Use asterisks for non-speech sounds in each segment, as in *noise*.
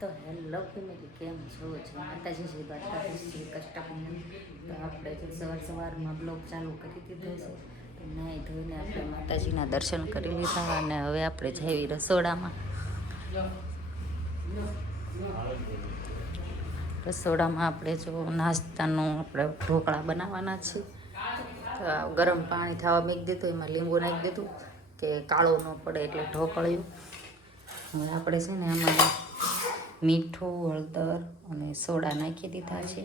તો hello family કેમ છો? છે માતાજી શ્રી દ્વારકાધીશ શ્રી કષ્ટભંજન. તો આપણે જો સવાર સવારમાં બ્લોગ ચાલુ કરી દીધો છે. તો નાહી ધોઈને આપણે માતાજીના દર્શન કરી લીધા અને હવે આપણે જઈએ રસોડામાં. રસોડામાં આપણે જો નાસ્તાનું આપણે ઢોકળા બનાવવાના છે. ગરમ પાણી થવા મૂકી દીધું, એમાં લીંબુ નાખી દીધું, કે કાળો ન પડે એટલે ઢોકળ્યું. હવે આપણે છે ને આમાં મીઠું, હળદર અને સોડા નાખી દીધા છે.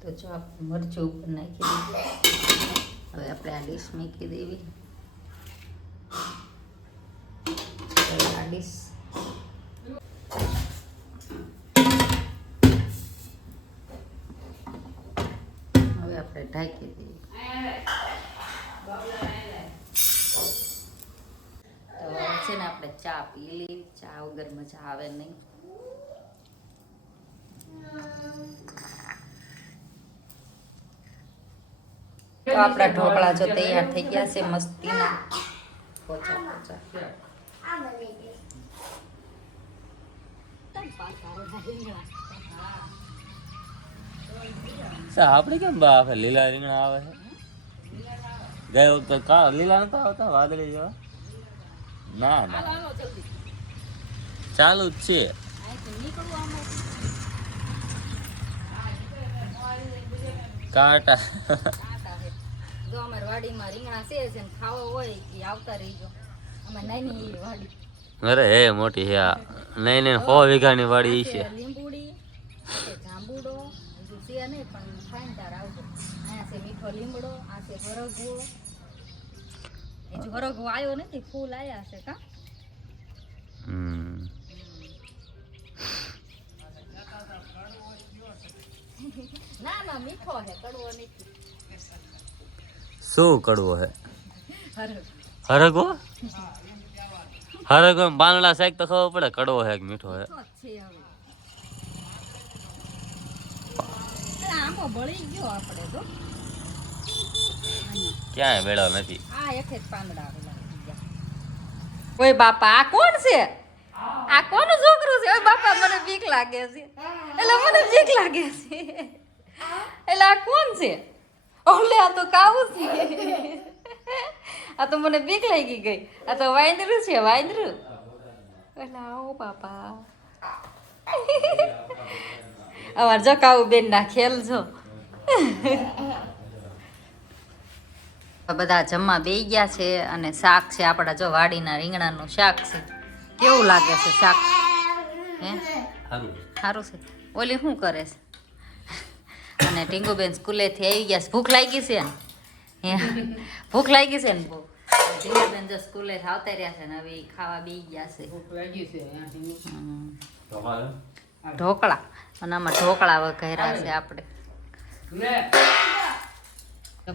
તો જો આપણે મરચું ઉપર નાખી દીધું. હવે આપણે આ ડીશ મૂકી દેવી. આ ડીશ આપણે ઢાંકી દઈએ. તો છે ને આપણે ચા પી લઈએ. ચા વગર મજા આવે નહીં. તો આપણા ઢોકળા જો તૈયાર થઈ ગયા છે મસ્તીના. પોચા પોચા. આપણે કેમ બા આવે લીલા રીંગણા આવે છે? ગઈ વખતે કા લીલા નતા આવતા? વાદળી જેવા? ના ના. ચાલુ જ છે. કાટા જો અમારી વાડીમાં રીંગણા છે છે ખાવા હોય એ આવતા રહીજો. અમે નાની વાડી. અરે હે મોટી હે આ. નહીં નહીં સો વીઘાની વાડી છે. લીંબુ છે જાંબુડો હજુ છે નહીં પણ ખાઈને તાર આવજો. અહીંયા છે મીઠો લીમડો આ છે હરગવો હજુ હરગવો આવ્યો નથી ફૂલ આવ્યા છે કા? હમ. ના ના મીઠો છે કડવો નથી. શું કડવો હે? હરગ હરગો હરગો એમ પાંદડા શાક તો ખબર પડે કડવો હે કે મીઠો હે? બળી ગયો આપણે તો ક્યાંય મેળો નથી. આ એક જ પાંદડા ઓય બાપા આ કોણ છે? આ કોનું છોકરું છે? ઓય બાપા મને બીક લાગે છે. એટલે મને બીક લાગે છે. એટલે આ કોણ છે? ઓલે આ તો કાવું છે. આ તો મને બીક લાગી ગઈ. આ તો વાંદરું છે વાંદરું. એટલે આવો બાપા. અમાર જો કાવું બેન ના ખેલ જો. બધા જમવા બેસી ગયા છે અને શાક છે. આપણા જો વાડીના રીંગણાનું શાક છે. કેવું લાગે છે શાક? હે? સારું છે. ઓલી શું કરે છે? અને ટીંગુબેન સ્કૂલેથી આવી ગયા છે. ભૂખ લાગી છે ને? હે? ભૂખ લાગી છે ને બહુ? ટીંગુબેન જો સ્કૂલે આવતા રહ્યા છે ને હવે ખાવા બેસી ગયા છે. ઢોકળા. અને આમાં ઢોકળા વઘાર્યા છે આપણે.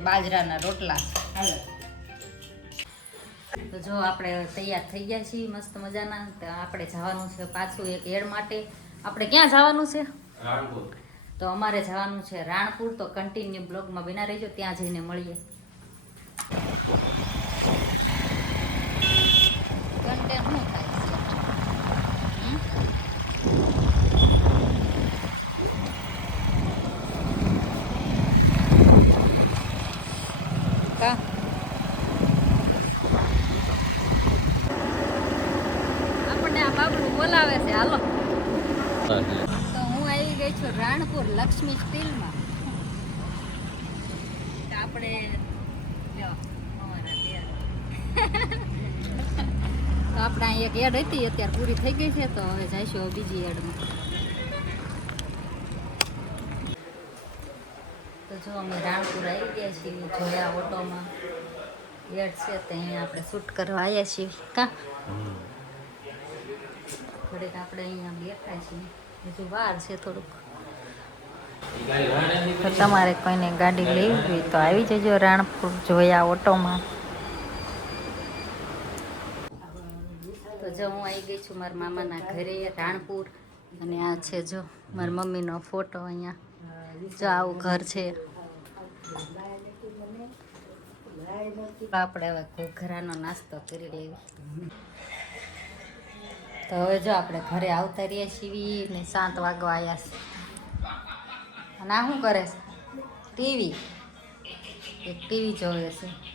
બાજરાના રોટલા. તો જો આપણે તૈયાર થઈ ગયા છીએ મસ્ત મજાના. તો આપણે જવાનું છે પાછું એક એડ માટે. આપણે ક્યાં જવાનું છે? તો અમારે જવાનું છે રાણપુર. તો કન્ટિન્યુ બ્લોગમાં બિના રહેજો ત્યાં જઈને મળીએ Content શું થાય છે? હમ? કા? આપણને આ બાબડું બોલાવે છે, હાલો. તો હું આવી ગઈ છું રાણપુર લક્ષ્મી સ્ટીલમાં. આપણે. તો આપણે *laughs* એક એડ હતી, અત્યારે પૂરી થઈ ગઈ છે, તો હવે જઈશું બીજી એડમાં તો જો અમે રાણપુર આવી ગયા છીએ, જોયા ઓટોમાં. યાદ છે તો અહીંયા આપણે શૂટ કરવા આવ્યા છીએ. કા? થોડીક આપણે અહીંયા બેઠા છીએ. હજુ વાર છે થોડુંક. તમારે કોઈને ગાડી લેવી હોય તો આવી જજો રાણપુર જોયા ઓટોમાં. તો જો હું આવી ગઈ છું મારા મામાના ઘરે, રાણપુર. અને આ છે જો મારા મમ્મીનો ફોટો અહીંયા. જો આવું ઘર છે. આપણે હવે ઘોઘરાનો નાસ્તો કરી લેવી. તો હવે જો આપણે ઘરે આવતા રહીએ છીએ ને સાત વાગવા આવ્યા છે. અને આ શું કરે છે? ટીવી. એક ટીવી જોવે છે.